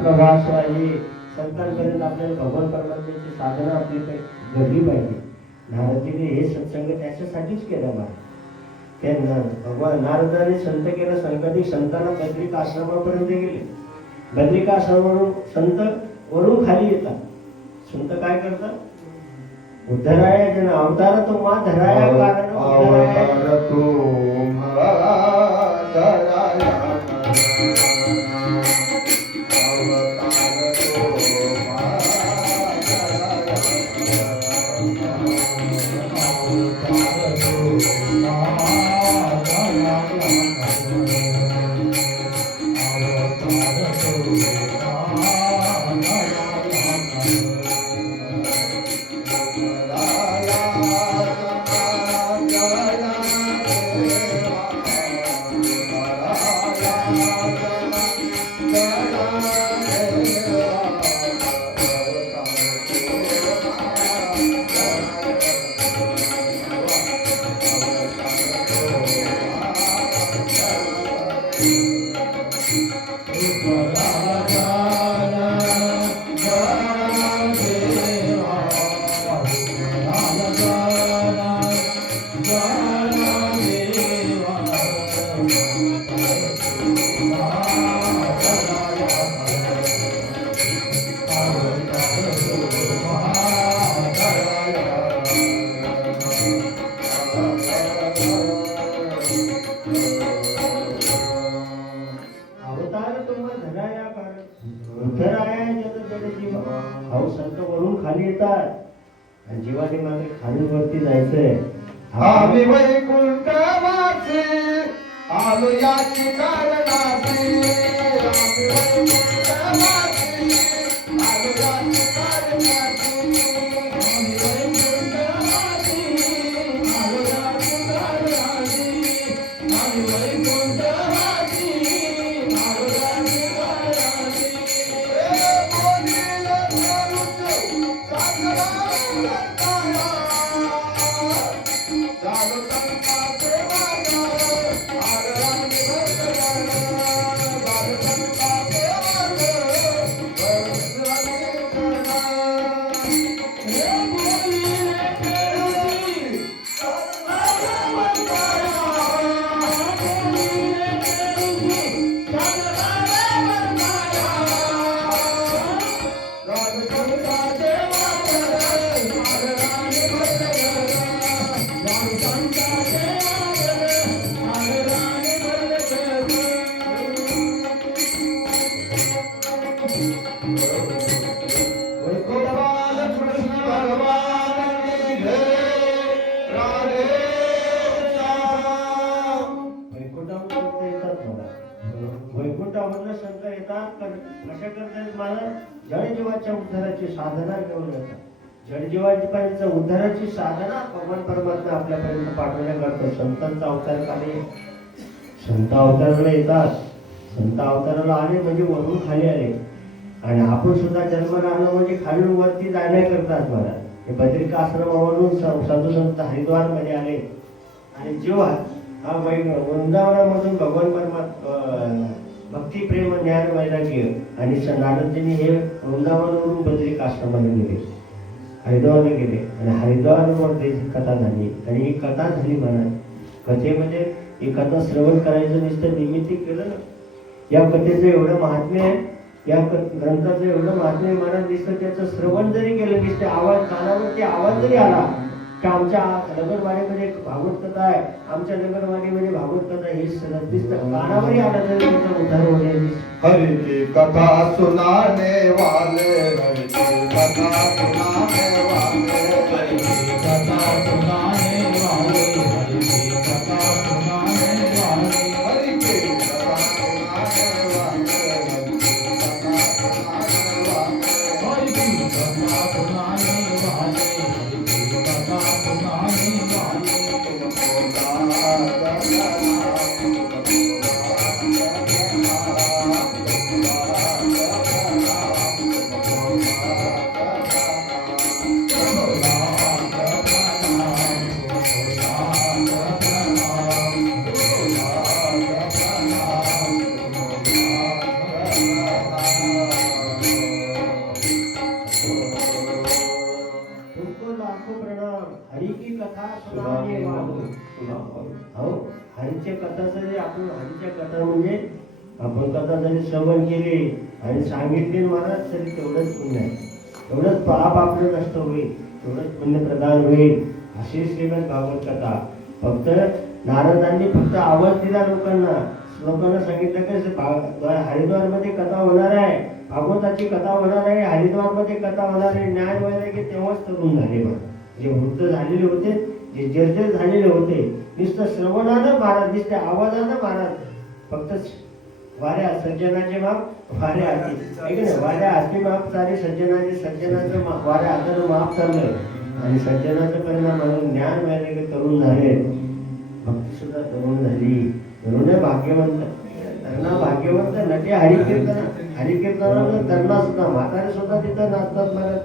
आपला वास आहे संतांपर्यंत आपल्याला भगवान परमात्म्याची साधना आपल्याकडे घडली पाहिजे. नारदजीने हे सत्संग त्याच्यासाठीच केला बा. त्यांना भगवान नारदाने संत केलं. संकटिक संतांना बद्रिक आश्रमापर्यंत गेले. बद्रिक आश्रमावरून संत वरून खाली येतात. संत काय करतात? उद्धराया जन अवतार तो मा धराया कारण अवतार तो जीवाने मागे खाली वरती जायचंय. आम्ही वैकुंठवासी आलो याची कारणासी. आम्ही वैकुंठवासी आलो याची कारणासी. आम्ही वैकुंठवासी आलो याची कारणासी. आम्ही वैकुंठवासी आलो याची कारणासी. जडजीवाच्या उद्धाराची साधना घेऊन येतात. जडजीवापर्यंत उद्धाराची साधना भगवान परमात्मा आपल्यापर्यंत पाठवण्याकरता संतांचा अवतार काले. संत अवताराला येतात. संत अवताराला आले म्हणजे वरून खाली आले. आणि आपण सुद्धा जन्माला आलो म्हणजे खालून वरती जाण्याकरतात. मला हे बद्रिका आश्रमावरून साधू संत हरिद्वार मध्ये आले. आणि जेव्हा हा वृंदावनामधून भगवान परमात्मा भक्ती प्रेम ज्ञान वैराग्य आणि नारदजींनी हे वृंदावनावरून बद्रिक आश्रमाला गेले. हरिद्वारला गेले आणि हरिद्वारमध्ये कथा झाली. आणि ही कथा झाली म्हणा. कथेमध्ये ही कथा श्रवण करायचं नुसतं निमित्त केलं ना. या कथेचं एवढं महात्म्य आहे. या ग्रंथाचं एवढं महात्म्य मला दिसतं. त्याचं श्रवण जरी केलं नुसते आवाज कानावरती आवाज जरी आला की आमच्या नगरवाडीमध्ये भागवत कथा आहे. आमच्या नगरवाडीमध्ये भागवत कथा हे नुसतं कानावरही आला तरी त्याचा उद्धार होण्याची. हरि की कथा सुनाने वाले, हरि की कथा सुनाने वाले, हरि की कथा सुनाने वाले, हरि की कथा सुनाने वाले, हरि की कथा सुनाने वाले, हरि की कथा सुनाने वाले, हरि की कथा सुनाने वाले, तुमको कथा सुनाने वालो. हो, हरीच्या कथा जरी आपण हरीच्या कथा म्हणजे आपण कथा जरी श्रवण केली आणि सांगितले महाराज तरी तेवढंच पुण्य आहे, तेवढंच पाप आपलं नष्ट होईल, तेवढंच पुण्य प्रदान होईल. अशी श्रीमद भागवत कथा. फक्त नारदांनी फक्त आवाज दिला लोकांना, लोकांना सांगितलं की हरिद्वार मध्ये कथा होणार आहे, भागवताची कथा होणार आहे, हरिद्वार मध्ये कथा होणार आहे. ज्ञान वैराग्य तेव्हाच तरुण झाले. जे वृद्ध झालेले होते, जे जर्जर झालेले होते, नुसतं श्रवणानं महाराज, नुसत्या आवाजानं महाराज, फक्त वाऱ्या सज्जनाचे माप वाऱ्या हाती, वाऱ्या हाती माप चाले सज्जनाचे, सज्जनाचं वाऱ्या हातानं माप चाललंय आणि सज्जनाचं परिणाम म्हणून ज्ञान वैराग्य तरुण झाले, भक्ती सुद्धा तरुण झाली. तरुण भाग्यवंत, तरणा भाग्यवंत नटे हरिकीर्तनामध्ये तरणा सुद्धा, म्हातारे सुद्धा तिथं नाचतात म्हणत,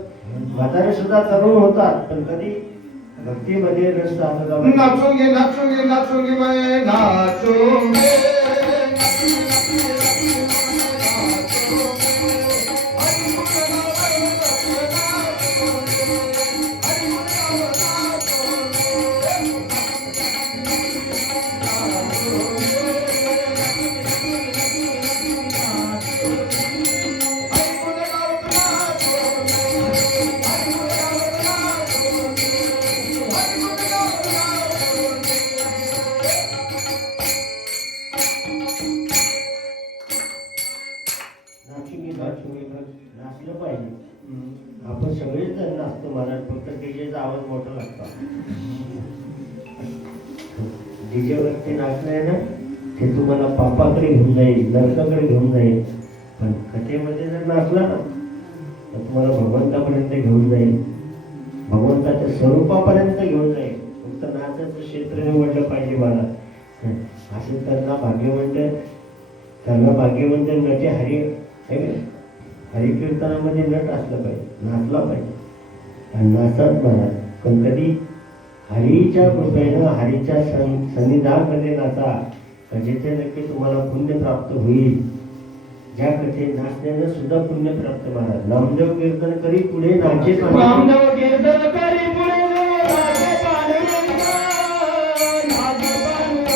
म्हातारे सुद्धा तरुण होतात. पण कधी भक्तीमध्ये रस आला. नाचूंगी नाचूंगी नाचूंगी मैं नाचूंगी. नाचलं पाहिजे. आपण सगळेच जण नाचतो महाराज, फक्त डीजेचा आवाज मोठा लागतो. डीजेवरती नाचणं आहे ना, ते तुम्हाला पापाकडे घेऊन जाईल, नरकाकडे घेऊन जाईल. पण कथेमध्ये जर नाचला ना तर तुम्हाला भगवंतापर्यंत घेऊन जाईल, भगवंताच्या स्वरूपापर्यंत घेऊन जाईल. फक्त नाचाचं क्षेत्र निवडलं पाहिजे महाराज. असे त्यांना भाग्यवंत, त्यांना भाग्यवंत नटे हरिकीर्तनामध्ये नट असलं पाहिजे, नाचला पाहिजे आणि नाचत महाराज. पण कधी हरीच्या कृपेनं, हरीच्या सन्निधानामध्ये नाचा, जिथे नक्की तुम्हाला पुण्य प्राप्त होईल. ज्या कथे नाचण्यानं सुद्धा पुण्य प्राप्त महाराज. नामदेव कीर्तन करी पुढे नाचे, नामदेव कीर्तन करी पुढे नाचे पांडुरंग, नाचे पांडुरंग.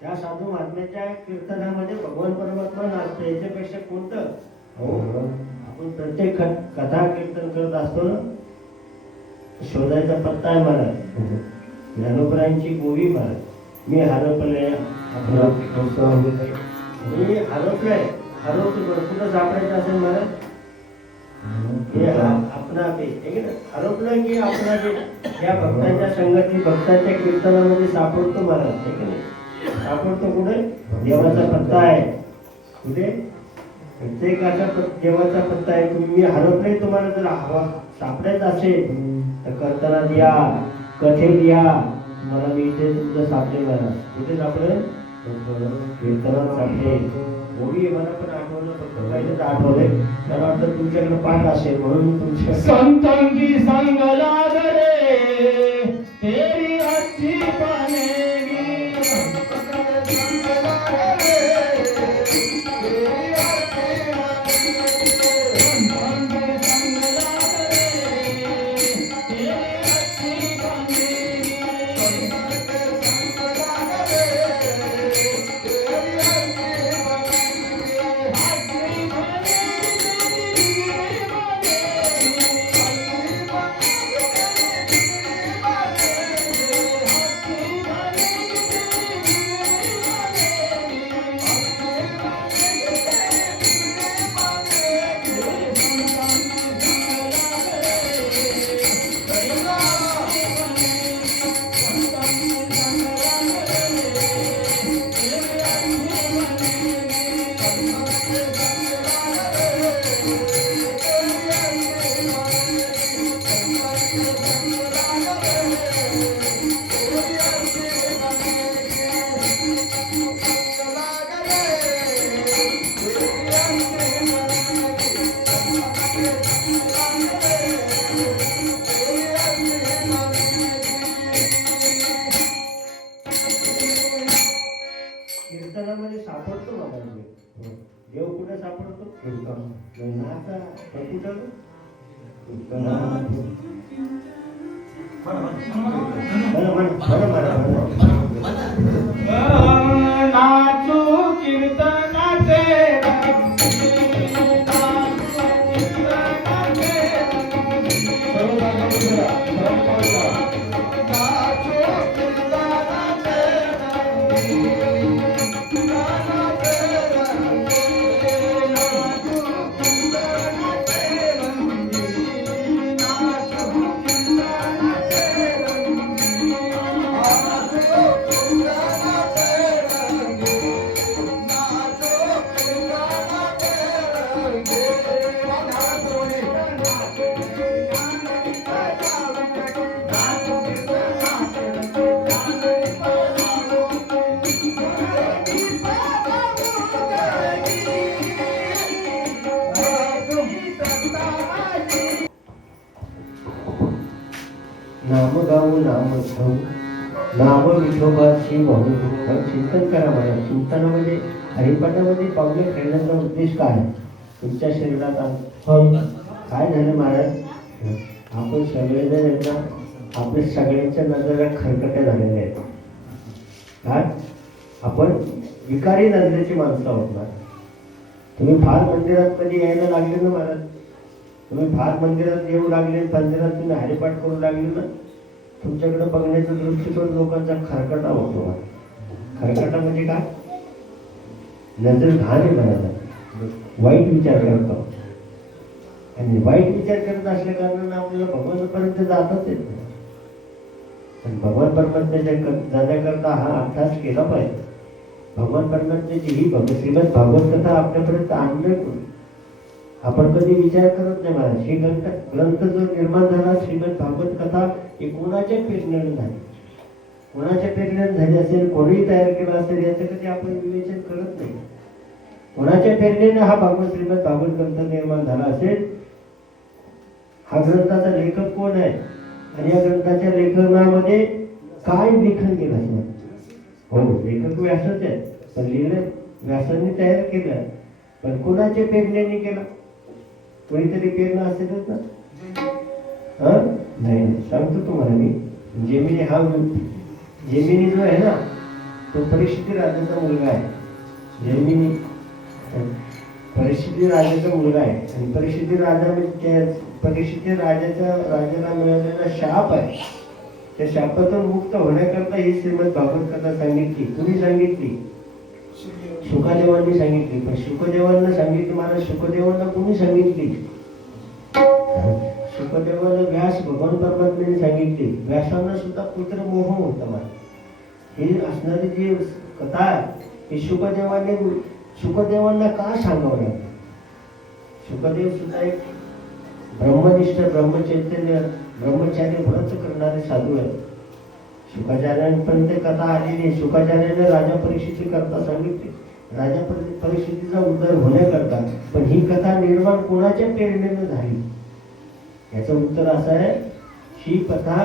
त्या साधू महात्म्याच्या कीर्तनामध्ये भगवान परमात्मा नाचतो. याच्यापेक्षा कोणतं? हो, आपण प्रत्येक कथा कीर्तन करत असतो ना, शोधायचा पत्ता आहे महाराज. ज्ञानोबरायांची गोवी महाराज. मी हरपले, मी हरपलंय, हरवतो कुठं सापडायचं असेल महाराज? हे आपणा हरपलं की आपणा या भक्तांच्या संगती, भक्तांच्या कीर्तनामध्ये सापडतो महाराज. सापडतो कुठे? देवाचा पत्ता आहे. कुठे? प्रत्येकाचा देवाचा पत्ता आहे. तुम्ही हरपले, तुम्हाला जर हवा सापडायचं असेल तर कीर्तनात या, कथेत या. तुम्हाला मी इथे तुमचं सापडे महाराज. कुठे सापडेल? कीर्तनात सापडे. ओवी मला पण आठवलं, फक्त पहिलेच आठवले. मला वाटतं तुमच्याकडे पाठ असेल म्हणून तुमच्या संतांची संग लागले तेरी अच्छी बनेगी. कुठे सापडतो नाचा तो कुठं नाचू कीर्तनाचे नाम गाऊ नाम घेऊ नाम विठोबाची म्हणू चिंतन करा मला. चिंतनामध्ये हरिपाठामध्ये पावले खेळण्याचा उद्देश काय? तुमच्या शरीरात काय झालं महाराज? आपण सगळेजण एकदा आपल्या सगळ्यांच्या नजरा खरकट्या झालेल्या आहेत. काय आपण विकारी नजरेची माणसं आहोत ना. तुम्ही फार मंदिरात कधी यायला लागले ना महाराज, तुम्ही फार मंदिरात येऊ लागले, मंदिरात तुम्ही हरिपाठ करू लागले ना, तुमच्याकडे बघण्याचा दृष्टिकोन लोकांचा खरकटा होतो. खरकटा म्हणजे काय? नजर घाण आहे म्हणाला, वाईट विचार करतो. आणि वाईट विचार करत असल्या कारणाने आपल्याला भगवानापर्यंत जाताच येत नाही. पण भगवान परमात्म्याच्या जाण्याकरता हा अभ्यास केला पाहिजे. भगवान परमात्म्याची ही श्रीमद भागवत कथा आपल्यापर्यंत आणणे कोणी? आपण कधी विचार करत नाही महाराज. ही ग्रंथ जो निर्माण झाला श्रीमद भागवत कथा, ही कोणाच्या प्रेरणेने झाली? कोणाच्या प्रेरणेने झाली असेल, कोणीही तयार केला असेल, याचं कधी आपण विवेचन करत नाही. कोणाच्या प्रेरणेने हा भागवत श्रीमद भागवत ग्रंथ निर्माण झाला असेल? हा ग्रंथाचा लेखक कोण आहे आणि या ग्रंथाच्या लेखनामध्ये काय लेखन केलं असेल? हो, लेखक व्यासच आहे, पण लिहिलं व्यासांनी तयार केलं. पण कोणाच्या प्रेरणेने केलं? कोणीतरी प्रेरणा असेलच ना. नाही, सांगतो तुम्हाला मी. जेमिनी जो आहे ना, तो परीक्षित राजाचा मुलगा आहे. जेमिनी परीक्षित राजाचा मुलगा आहे. आणि परीक्षित राजा म्हणजे परीक्षित राजाला मिळालेला शाप आहे. त्या शापातून मुक्त होण्याकरता ही श्रीमद भागवत कथा सांगितली. कुणी सांगितली? शुकदेवांनी सांगितली. पण शुकदेवांना सांगितली मला, शुकदेवांना कुणी सांगितली? शुकदेवाला व्यास भगवान परमात्म्याने सांगितली. व्यासांना सुद्धा पुत्र मोह होता मला. ही असणारी जी कथा ही शुकदेवांना का सांगावं लागतं? शुकदेव सुद्धा एक ब्रह्मनिष्ठ, ब्रह्मचैतन्य, ब्रह्मचारी व्रत करणारे साधू आहेत. शुकाचार्यांपर्यंत कथा आलेली. शुकाचार्याने राजा परीक्षिती करता सांगितली, राजा परीक्षितीचा उद्धार होण्याकरता. पण ही कथा निर्माण कोणाच्या प्रेरणेने झाली? याचं उत्तर असं आहे, ही कथा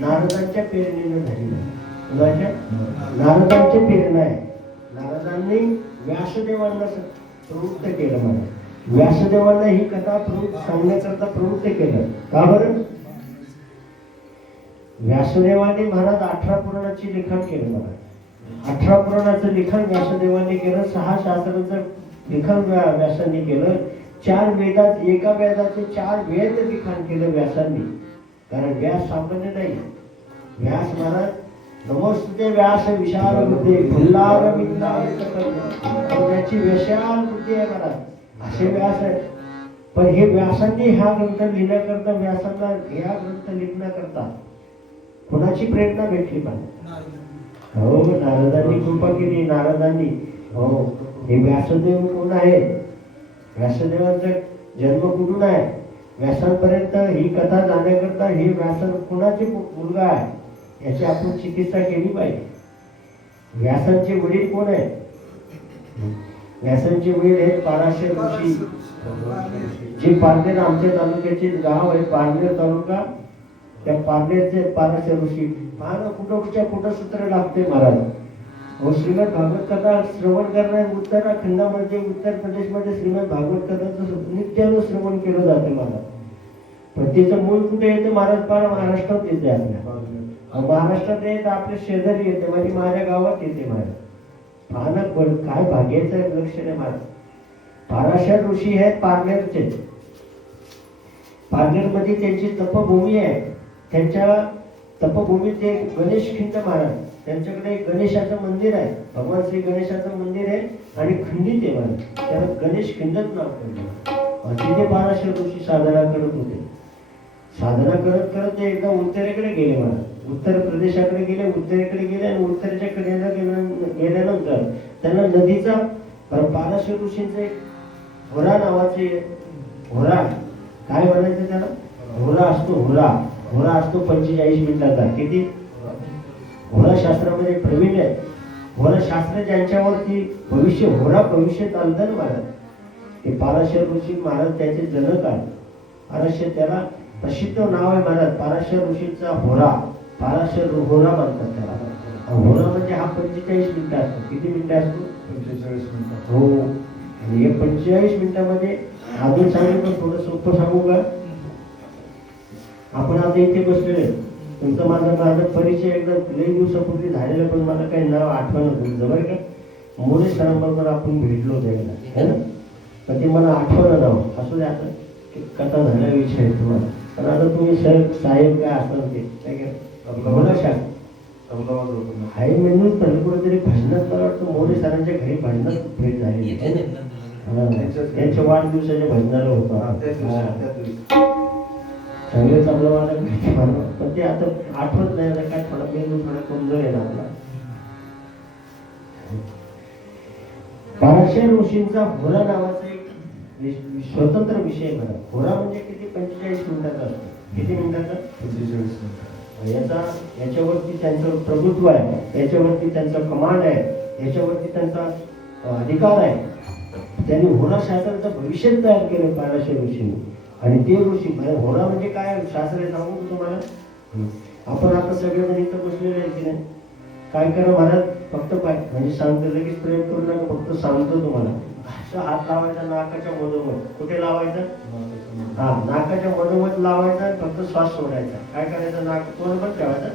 नारदांच्या प्रेरणेने झाली. कुणाच्या? नारदांची प्रेरणा आहे. नारदांनी व्यासदेवांना प्रवृत्त केलं. मला व्यासदेवांना ही कथा सांगण्याकरता प्रवृत्त केलं. का बरं? व्यासदेवाने महाराज 18 पुराणाची लेखन केलं. मला 18 पुराणाचं लेखन व्यासदेवाने केलं. 6 शास्त्रांचं लेखन व्यासांनी केलं. 4 वेदात, एका वेदाचे 4 वेद लिखाण केलं व्यासांनी. कारण व्यास सामान्य नाही. व्यास महाराज नमोस्तुते व्यास विशाल बुद्धी फुल्लार विशाल बुद्धी आहे महाराज, असे व्यास आहे. पण हे व्यासांनी हा ग्रंथ लिहिण्याकरता, व्यासांना हा ग्रंथ लिहिण्याकरता कोणाची प्रेरणा भेटली पाहिजे? हो, नारदांनी कृपा केली. नारदांनी. हो, हे व्यासदेव कोण आहे? व्यासदेवांचा जन्म कुठून आहे? व्यासांपर्यंत ही कथा जाण्याकरता हे व्यास कुणाचे मुलगा आहे याची आपण चिकित्सा केली पाहिजे. व्यासांचे वडील कोण आहे? व्यासांचे वडील हे पाराशर ऋषी, जे पारनेर आमच्या तालुक्याचे गाव आहे. पारनेर तालुका, त्या पारनेरचे पाराशर ऋषी. कुठं सूत्र लागते महाराज. श्रीमद भागवत कथा श्रवण करणार उत्तराखंडामध्ये उत्तर प्रदेशमध्ये श्रीमद भागवत कथाचं नित्यानं श्रवण केलं जाते मला. पण तिचं मूळ कुठे येते? महाराज पार महाराष्ट्रात येते. आपल्या महाराष्ट्रात येते, आपल्या शेजारी येते, म्हणजे माझ्या गावात येते. महाराज पाहणं काय भाग्याचं लक्षण आहे. महाराज पाराशर ऋषी आहेत पारनेरचे. पारनेरमध्ये त्यांची तपभूमी आहे. त्यांच्या तपभूमीत एक गणेश खिंड महाराज, त्यांच्याकडे एक गणेशाचं मंदिर आहे. भगवान श्री गणेशाचं मंदिर आहे आणि खंडित आहे महाराज. त्याला गणेश खिंडच नाव पडलं. तिथे पाराशर ऋषी साधना करत होते. साधना करत करत ते एकदा उत्तरेकडे गेले महाराज. उत्तर प्रदेशाकडे गेले, उत्तरेकडे गेले आणि उत्तरेच्या कडेला गेल्यानंतर त्यांना नदीचा पाराशर ऋषींचे एक होरा नावाचे होरा, काय म्हणायचं त्याला? होरा असतो. होरा असतो 45 मिनिटाचा. किती? होरा शास्त्रामध्ये प्रवीण आहे. होरा शास्त्र ज्यांच्यावरती होरा भविष्य चालतं ना महाराज, ते पाराशर ऋषी महाराज त्याचे जनक आहे. पाराशर त्याला प्रसिद्ध नाव आहे महाराज. पाराशर ऋषीचा होरा, पाराशर होरा म्हणतात त्याला. होरा म्हणजे हा 45 मिनिटं असतो. किती मिनिटं असतो? 45 मिनिटं. हो. आणि हे 45 मिनिटामध्ये अजून सांगू पण थोडं सोपं सांगू का? आपण आता इथे बसलेले, तुमचा माझा परिचय एकदा लई दिवसापूर्वी झालेला, पण मला काही नाव आठवण तुमचं बरं का. मोरे सरांबरोबर आपण भेटलो त्याला, है ना. पण ते मला आठवण नाव. असू दे, आता कथा झाल्या विषय तुम्हाला. पण आता तुम्ही सर साहेब काय असतात ते काय काय बोला शास्त्र आहे म्हणून कुठेतरी भजनात मला वाटतं मोरे सरांच्या घरी भजनात भेट झाली. त्यांच्या वाढदिवसाच्या भजनाला होतं. चांगलं चांगलं मला, पण ते आता आठवत नाही. काय थोडा मेंदू थोडा कमजोर आहे ना आपला. पाराशर ऋषींचा होरा नावाचा एक स्वतंत्र विषय म्हणा. होरा म्हणजे किती? 45 मिनिटाचा असतो. किती मिनिटाचा? 45 मिनिटं. याच्यावरती त्यांचं प्रभुत्व आहे, याच्यावरती त्यांचं कमांड आहे, याच्यावरती त्यांचा अधिकार आहे. त्यांनी होरा शास्त्राचं भविष्य तयार केलं पाराशर ऋषींनी. आणि ते ऋषी होरा म्हणजे काय शास्त्र आहे सांगू तुम्हाला. आपण आता सगळेजण इथं बसलेले आहे की नाही. काय करा महाराज, फक्त म्हणजे सांगतो, लगेच प्रेम करू नका, फक्त सांगतो तुम्हाला. असं हात लावायचा नाकाच्या मधोमध. कुठे लावायचा? हा, नाकाच्या मधोमध लावायचा. फक्त श्वास सोडायचा. काय करायचं? नाक तोंड बंद ठेवायचा.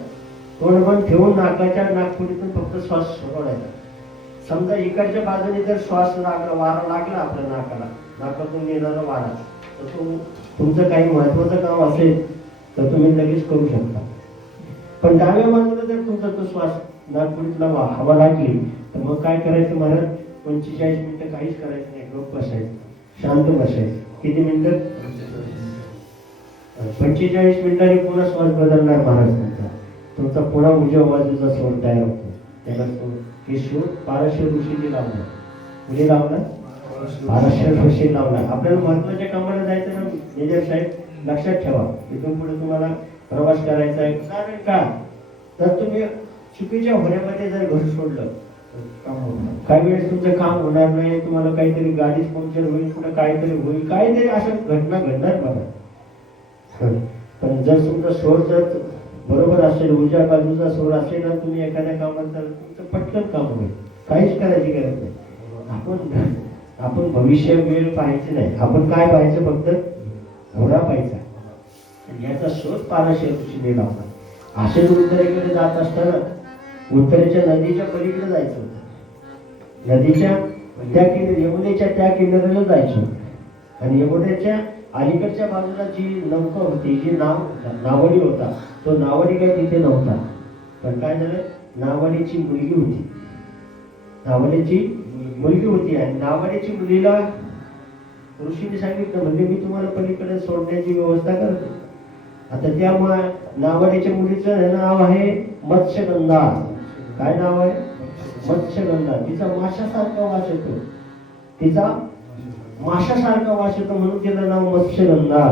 तोंड बंद ठेवून नाकाच्या नाकपुडीतून फक्त श्वास सोडायचा. समजा इकडच्या बाजूने जर श्वास लागला, वारा लागला आपल्या नाकाला, नाकातून येणारा वारा, तर तुमचं काही महत्वाचं काम असेल तर तुम्ही लगेच करू शकता. पण डाव्या बाजूला जर तुमचा तो श्वास नागपुडीतला हवा लागली तर मग काय करायचं महाराज? 45 मिनिटं काहीच करायचं नाही, गप्प बसायचं, शांत बसायचं. किती मिनिटं? 45 मिनिटांनी पुन्हा श्वास बदलणार महाराज. तुमचा पुन्हा उजव्या बाजूचा स्वर तयार होतो. त्याला हे सूर पाराशर ऋषीने लावला. कुणी लावला? पाराशर ऋषी लावला. आपल्याला महत्वाच्या कामाला जायचं ना मेजर साहेब, लक्षात ठेवा. इथून पुढे तुम्हाला प्रवास करायचा आहे. कारण का तर तुम्ही चुकीच्या होण्यामध्ये जर घर सोडलं, काही वेळेस तुमचं काम होणार नाही. तुम्हाला काहीतरी गाडीच पंक्चर होईल, कुठं काहीतरी होईल, काहीतरी अशा घटना घडणार बघा. पण जर तुमचा स्वर जर बरोबर असेल, उजव्या बाजूचा स्वर असेल ना, तुम्ही एखाद्या कामात तर तुमचं पटकन काम होईल. काहीच करायची गरज नाही. आपण भविष्य वेळ पाहायचे नाही. आपण काय पाहायचं? फक्त होरा पाहायचा. याचा शोध पाराशर ऋषीने लावला. असे उत्तरेकडे जात असताना उत्तरेच्या नदीच्या पलीकडे जायचं होतं. नदीच्या त्या यमुनेच्या त्या किनाऱ्याला जायचं. आणि यमुनेच्या अलीकडच्या बाजूला जी नौका होती, जी नावडी होता, तो नावडी काय तिथे नव्हता. पण काय झालं? नावडीची मुलगी होती. नावडीची मुलगी होती आणि नावडीची मुलीला ऋषीने सांगितलं, म्हणजे मी तुम्हाला पलीकडे सोडण्याची व्यवस्था करतो. आता त्या नावडीच्या मुलीचं नाव आहे मत्स्यगंधा. काय नाव आहे? मत्स्यगंधा. तिचा माशासारखा वास येतो. तिचा माशासारखा वास येतो म्हणून तिला नाव मत्स्यगंधा.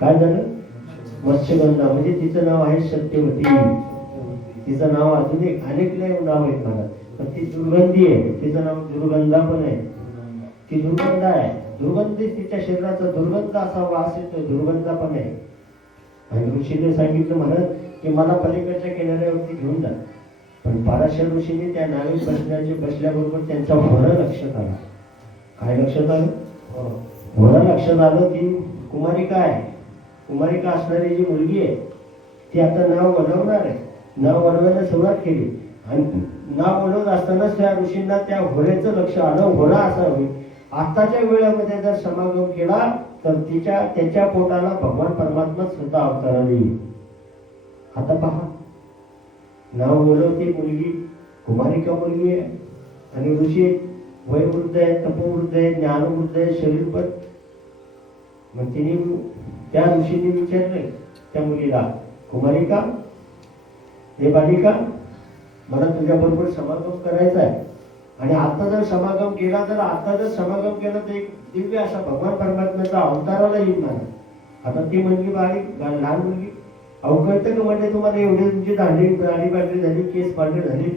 काय झालं? मत्स्यगंधा. म्हणजे तिचं नाव आहे सत्यवती. तिचं नाव अजून अनेक नाव आहेत मला, पण ती दुर्गंधी आहे. तिचं नाव दुर्गंधा पण आहे. ती दुर्गंध आहे. दुर्गंधी तिच्या शरीराचा दुर्गंध असा वास येतो, दुर्गंधा पण आहे. आणि ऋषीने सांगितलं महाराज की मला पलीकडच्या किनाऱ्यावरती घेऊन जा. पण पराशर ऋषीने त्या नावेत बसल्याबरोबर त्यांचा होरा लक्षात आला. काय लक्षात आलं? होरा लक्षात आलं की कुमारिका आहे, कुमारिका असणारी जी मुलगी आहे ती आता नाव वडवणार आहे. नाव वडवायला सुरुवात केली आणि नाव वडवत असतानाच त्या ऋषींना त्या होऱ्याचं लक्ष आलं. होरा असा होईल आताच्या वेळामध्ये जर समागम केला तर त्याच्या पोटाला भगवान परमात्मा स्वतः अवताराला येईल. आता पहा, नाव बोलवते मुलगी, कुमारिका मुलगी आहे आणि ऋषी वयवृद्ध आहे, तपोवृद्ध आहे, ज्ञानवृद्ध आहे, शरीर पण. मग तिने त्या ऋषीने विचारले त्या मुलीला, कुमारिका, हे बालिका, मला तुझ्या बरोबर समागम करायचा आहे आणि आता जर समागम केला तर एक दिव्य असा भगवान परमात्म्याचा अवताराला येईल मला. आता ती मुलगी लहान मुलगी, अवकळतं का म्हणजे तुम्हाला एवढी तुमची दाढी पांढरी झाली, केस पांढरे झाली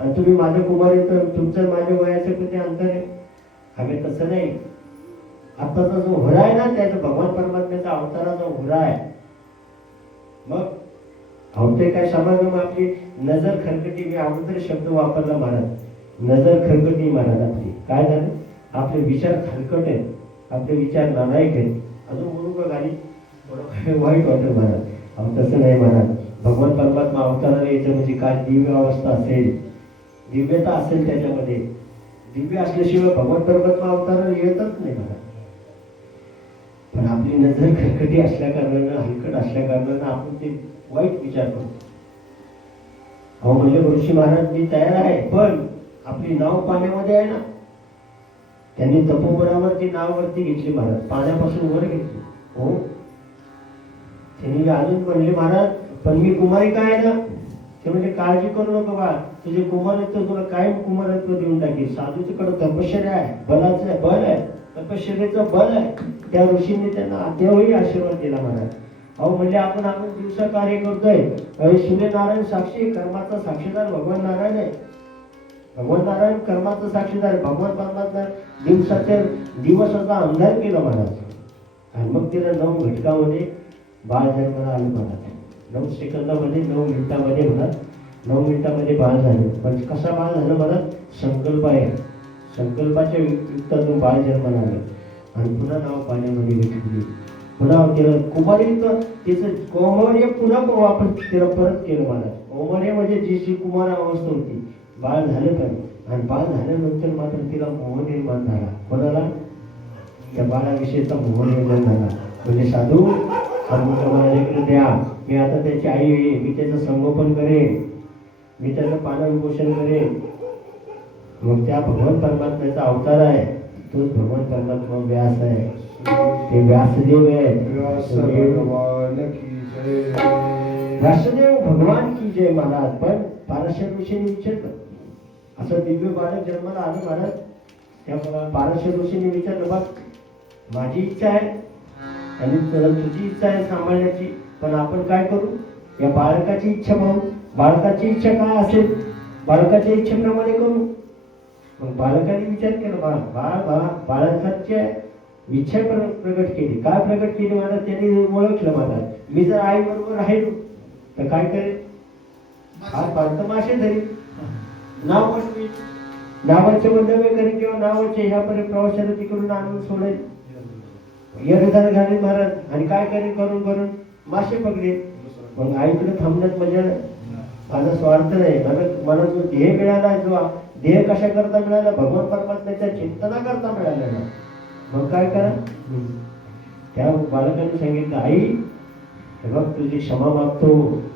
आणि तुम्ही माझ्या कुमारी, तर तुमचं माझ्या वयाचं किती अंतर आहे? अगे तसं नाही. आत्ताचा जो होरा आहे ना त्याचा भगवान परमात्म्याचा अवताराचा होरा आहे. मग होते काय समागम? आपली नजर खरकटी, मी अगोदर शब्द वापरला महाराज, नजर खरकटी महाराज आपली. काय झालं? आपले विचार खरकट आहेत, आपले विचार नालायक आहेत. अजून म्हणू का गाडी वाईट वाटत महाराज? अहो तसं नाही महाराज. भगवान परमात्मा अवताराला यायचं म्हणजे काय दिव्य अवस्था असेल, दिव्यता असेल त्याच्यामध्ये. दिव्य असल्याशिवाय भगवान परमात्मा अवताराला येतच नाही महाराज. पण आपली नजर खरकटी असल्या कारणानं, हलकट असल्या कारणानं आपण ते वाईट विचार करतो. अहो म्हणजे ऋषी महाराज मी तयार आहे, पण आपली नाव पाण्यामध्ये आहे ना. त्यांनी तपोवनावरती नाववरती घेतली महाराज, पाण्यापासून वर घेतली. हो, त्यांनी अजून म्हणले महाराज पण मी कुमारिका आहे ना. ते म्हणजे काळजी करू नको बा, तुझे कुमारत्व तुला कायम कुमारत्व देऊन टाकेल. साधूच्याकडे तपश्चर्या आहे, बलाचं बल आहे, तपश्चर्याचं बल आहे. त्या ऋषींनी त्यांना तेव्हाही आशीर्वाद दिला महाराज. अहो म्हणजे आपण दिवसा कार्य करतोय, सूर्यनारायण साक्षी, कर्माचा साक्षीदार भगवान नारायण आहे. भगवान नारायण कर्माचा साक्षीदार, भगवान परमात्मा दिवसाचा अंधार केला महाराज. आणि मग तिला 9 घटकामध्ये बाळ जन्माला आलं महाराज. 9 सेकंदामध्ये, 9 मिनिटामध्ये महाराज, 9 मिनिटामध्ये बाळ झालं. पण कसा बाळ झालं महाराज? संकल्प आहे, संकल्पाच्या युक्तातून बाळ जन्माला आलं आणि पुन्हा नाव पाण्यामध्ये घेतली. पुन्हा तिला कुमारीचं तिचं कौमार्य पुन्हा आपण तिला परत केलं महाराज. कौमार्य म्हणजे जी कुमार अवस्था होती, बाळ झालं पण. आणि बाळ झाल्यानंतर मात्र तिला मोह निर्माण झाला. कोणाला? त्या बाळाविषयीचा मोह निर्माण झाला. म्हणजे साधू माझ्याकडे द्या, मी आता त्याची आई आहे, मी त्याचं संगोपन करेन, मी त्याचं पालन पोषण करेन. मग त्या भगवान परमात्म्याचा अवतार आहे, तोच भगवान परमात्मा व्यास आहे, ते व्यासदेव आहे. व्यासदेव भगवान की जय महाराज. पण पराशर ऋषीने विचारलं, असं दिव्य बालक जन्माला आलं महाराज. त्या पराशर ऋषीने विचारलं, बघ माझी इच्छा आहे आणि तुझी इच्छा आहे सांभाळण्याची, पण आपण काय करू? या बालकाची इच्छा पाहू, बालकाची इच्छा काय असेल बालकाच्या इच्छेप्रमाणे करू. मग बालकाने विचार केला, बालकाच्या इच्छा प्रगट केली. काय प्रगट केली महाराज? त्यांनी ओळखलं महाराज, मी जर आई बरोबर राहिलो तर काय करेल? आज बालक मासे धरी, नाव पटवी, नावाचे वंदव्य करेल किंवा नावाचे ह्यापर्यंत प्रवाशाला तिकडून आणून सोडेल, यज्ञदान घालेल महाराज. आणि काय करेल? करून करून मासे पकडले. मग आईकडे थांबण्यात म्हणजे माझा स्वार्थ नाही, मला जो ध्येय मिळाला, जो ध्येय कशा करता मिळाला? भगवान परमात्म्याच्या चिंतना करता मिळालेला. मग काय करा? त्या बालकाने सांगितलं, आई बघ तुझी क्षमा मागतो,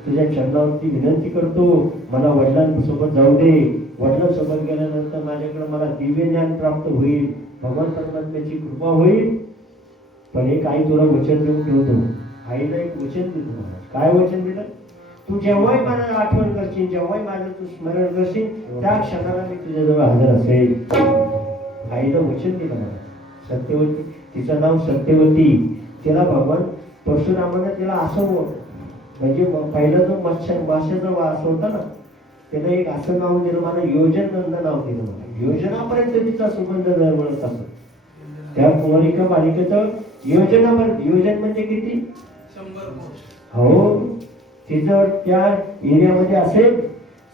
तुझ्या चरणावरती विनंती करतो, मला वडिलांसोबत जाऊ दे. वडिलांसोबत गेल्यानंतर माझ्याकडे मला दिव्य ज्ञान प्राप्त होईल, भगवान परमात्म्याची कृपा होईल. पण एक आई तुला वचन देऊन ठेवतो. आईला एक वचन दिलं. काय वचन दिलं? तू जेव्हाही मला आठवण करशील, जेव्हाही माझं तू स्मरण करशील, त्या क्षणाला मी तुझ्याजवळ हजर असेल. आईला वचन दिलं मला. सत्यवती, तिचं नाव सत्यवती. तिला भगवान परशुरामाने तिला असं म्हणजे पहिला जो माशाचा वास होता ना, त्याला एक असं नाव दिलं मला, योजननंद नाव दिलं मला. योजनापर्यंत तिचा सुगंध दरवळत असत. त्या कुमारिका बालिकेचं योजनापर्यंत, योजन म्हणजे किती? 100 कोस. हो, तिचं त्या एरियामध्ये असेल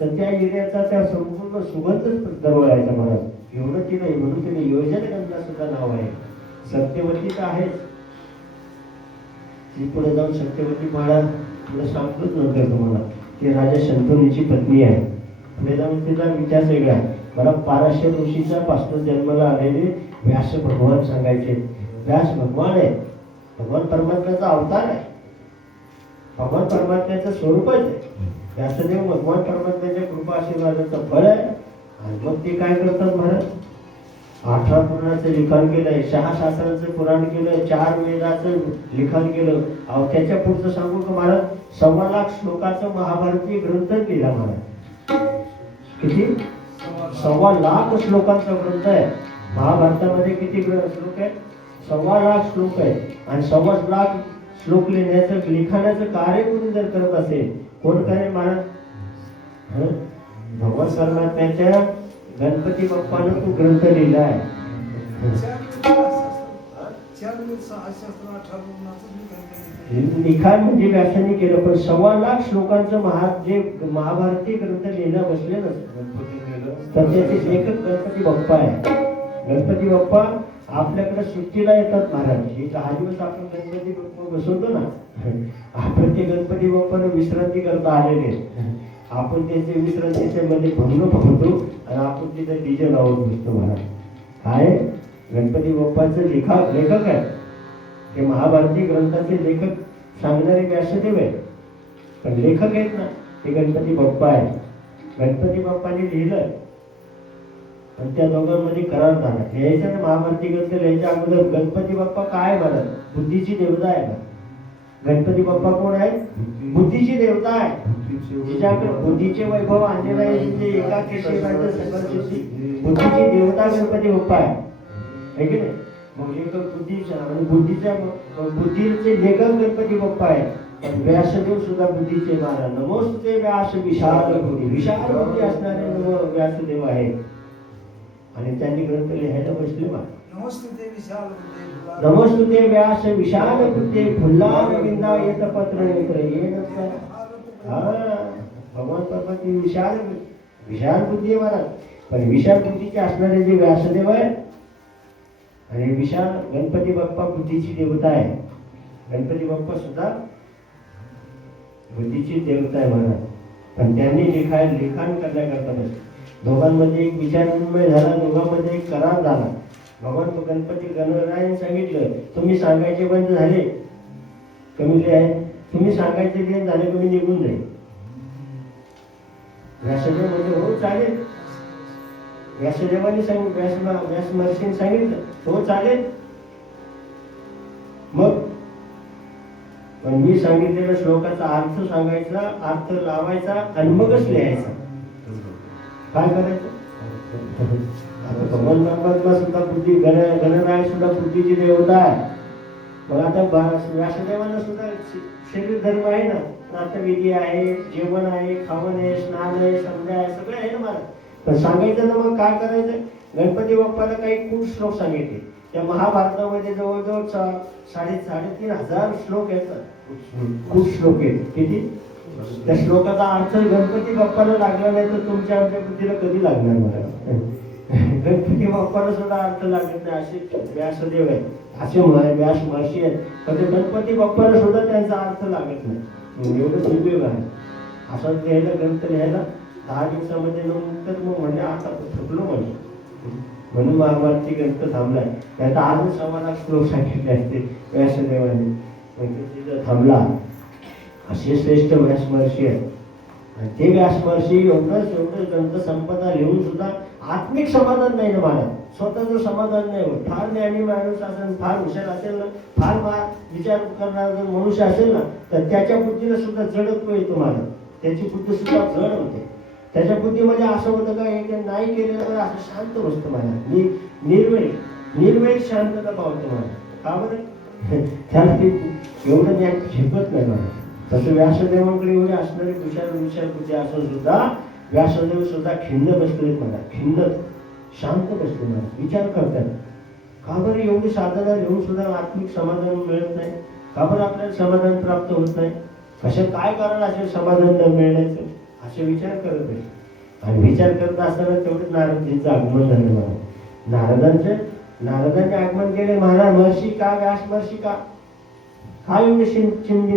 तर त्या एरियाचा त्या संपूर्ण सुगंधच दरवळायचा महाराज. एवढं ती नाही म्हणून तिने योजनगंधा सुद्धा नाव आहे. सत्यवती तर आहेच, ती पुढे जाऊन सत्यवती महाराज पुढे सांगतोच नंतर तुम्हाला, ती राजा शंतनूची पत्नी आहे. पुढे जाऊन तिचा विचार वेगळा आहे. मला 1200 ऋषीच्या पासून जन्माला आलेले व्यास भगवान सांगायचे. व्यास भगवान आहे, भगवान परमात्म्याचा अवतार आहे, भगवान परमात्म्याचं स्वरूपच आहे. व्यासदेव भगवान परमात्म्याच्या कृपा आशीर्वादाचं फळ आहे. आणि मग ते काय करतात महाराज, 18 पुराणाचं लिखाण केलंय, 6 शास्त्रांचं पुराण केलं, 4 वेदाचं लिखाण केलं. अहो त्याच्या पुढचं सांगू का महाराज, 1.25 लाख श्लोकाचं महाभारतीय ग्रंथ लिहिला महाराज. किती? 1.25 लाख श्लोकांचा ग्रंथ आहे. महाभारतामध्ये किती श्लोक आहेत? 1.25 लाख श्लोक आहेत. आणि 1.25 लाख श्लोक लिहिण्याचं लिखाणाचं कार्य कोणी जर करत असेल, कोण करेल महाराज? भगवान परमात्म्याच्या गणपती बाप्पानं तो ग्रंथ लिहिला आहे. लिखाण म्हणजे व्यासाने केलं, पण 1.25 लाख श्लोकांचं जे महाभारतीय ग्रंथ लिहिला बसले ना, तर त्याचे लेखक गणपती बाप्पा आहे. गणपती बाप्पा आपल्याकडे सुट्टीला येतात महाराज. हे 10 दिवस आपण गणपती बाप्पा बसवतो ना, आपण ते गणपती बाप्पाला विश्रांती करता आलेले. आपण त्याचे विश्रांतीच्या मध्ये भंग पाहतो आणि आपण तिथे डीजे लावून बसतो महाराज. काय गणपती बाप्पाचे लेखक आहे ते, महाभारती ग्रंथाचे लेखक सांगणारे व्यासदेव आहे, पण लेखक आहेत ना ते गणपती बाप्पा आहे. गणपती बाप्पाने लिहिलं आणि त्या दोघांमध्ये करार झाला. लिहायचं ना महाभारती ग्रंथ लिहायच्या अगोदर गणपती बाप्पा काय म्हणत, बुद्धीची देवता आहे का? गणपती बाप्पा कोण आहे? बुद्धीची देवता आहे. जिच्याकडे बुद्धीचे वैभव आणलेलं आहे, तिथे एका केशराचं सकल सिद्धी, बुद्धीची देवता गणपती बाप्पा आहे की नाही? मग लेखक बुद्धीचा आणि बुद्धीचे लेखक गणपती बाप्पा आहे. पण व्यासदेव सुद्धा बुद्धीचे महाराज. नमोस्तुते व्यास विशाल बुद्धी, विशाल बुद्धी असणारे व्यासदेव आहे. आणि त्यांनी ग्रंथ लिहायला बसले महाराज. नमोस्तुते व्यास विशाल बुद्धे, फुल्लार विंदा येत पत्र नेत्र येन. भगवान परमात्मा विशाल बुद्धी आहे महाराज. पण विशाल बुद्धीचे असणारे जे व्यासदेव आहे आणि विशाल गणपती बाप्पा बुद्धीची देवता आहे. गणपती बाप्पा सुद्धा बुद्धीची देवता आहे महाराज. पण त्यांनी लिखाण करण्याकरता बसले. दोघांमध्ये एक विचारविनिमय झाला, दोघांमध्ये एक करार झाला. भगवान गणपती गणरायाने सांगितलं, तुम्ही सांगायचे बंद झाले कमी आहे, तुम्ही सांगायचे बंद झाले कमी निघून जाईल. व्यासदेव म्हणजे हो चालेल. व्यासदेवाने व्यास महर्षीने सांगितलं हो चालेल. मग पण मी सांगितलेल्या श्लोकाचा अर्थ सांगायचा, अर्थ लावायचा आणि मगच लिहायचा. काय करायचं? भगवान परमात्मा सुद्धा बुद्धी, गणराय सुद्धा बुद्धीची देवता आहे. मग आता व्यासदेवांना सुद्धा शरीर धर्म आहे ना, नातविधी आहे, जेवण आहे, खावण आहे, स्नान आहे, संध्या आहे, सगळं आहे ना मला. पण सांगायचं ना मग काय करायचं? गणपती बाप्पाला काही खूप श्लोक सांगितले. त्या महाभारतामध्ये जवळजवळ 3,500 श्लोक येतात. खूप श्लोक आहेत. किती? त्या श्लोकाचा अर्थ गणपती बाप्पाला लागला नाही तर तुमच्या आमच्या बुद्धीला कधी लागणार मला? गणपती बाप्पाला सुद्धा अर्थ लागत नाही असे व्यासदेव आहे, असे व्यास महर्षी आहेत. पण गणपती बाप्पाला सुद्धा त्यांचा अर्थ लागत नाही. एवढं दुर्मिळ आहे. असं लिहायला ग्रंथ लिहायला 10 दिवसामध्ये नंतर मग म्हणजे आता थकलो म्हणून महाभारती ग्रंथ थांबलाय. त्याचा आज 1.25 लाख श्लोक सांगितले असते व्यासदेवाने, तिथं थांबला. असे श्रेष्ठ व्यास महर्षी आहेत. आणि ते व्यास महर्षी एवढं ग्रंथ संपदा लिहून सुद्धा आत्मिक समाधान नाही ना मला, स्वतःचं समाधान नाही होत. फार ज्ञानी माणूस असेल, फार हुशार असेल ना, फार विचार करणारा जर मनुष्य असेल ना, तर त्याच्या बुद्धीला सुद्धा जडत्व येतो मला. त्याची बुद्धी सुद्धा जड होते. त्याच्या बुद्धीमध्ये असं होतं का एक नाही केलेलं तर असं शांत बसतं मला, निर्वेळ शांतता पावतो मला. का बरं? त्याला ते एवढं ज्ञान झेपत नाही मला. तसं व्यासदेवांकडे एवढे असणारे विचार बुद्धी असून सुद्धा व्यासदेव सुद्धा खिन्न बसलेत मला, खिन्न शांत बसले मला, विचार करतात. का बरं एवढी साधना घेऊन सुद्धा आत्मिक समाधान मिळत नाही? का बरं आपल्याला समाधान प्राप्त होत नाही? कशा काय कारण असेल समाधान न मिळण्याचं? असे विचार करत आहे. आणि विचार करत असताना तेवढं नारदजींचं आगमन झालं महाराज. नारदांचे आगमन केले महाराज. महर्षी का व्यास महर्षी का एवढे चिंतित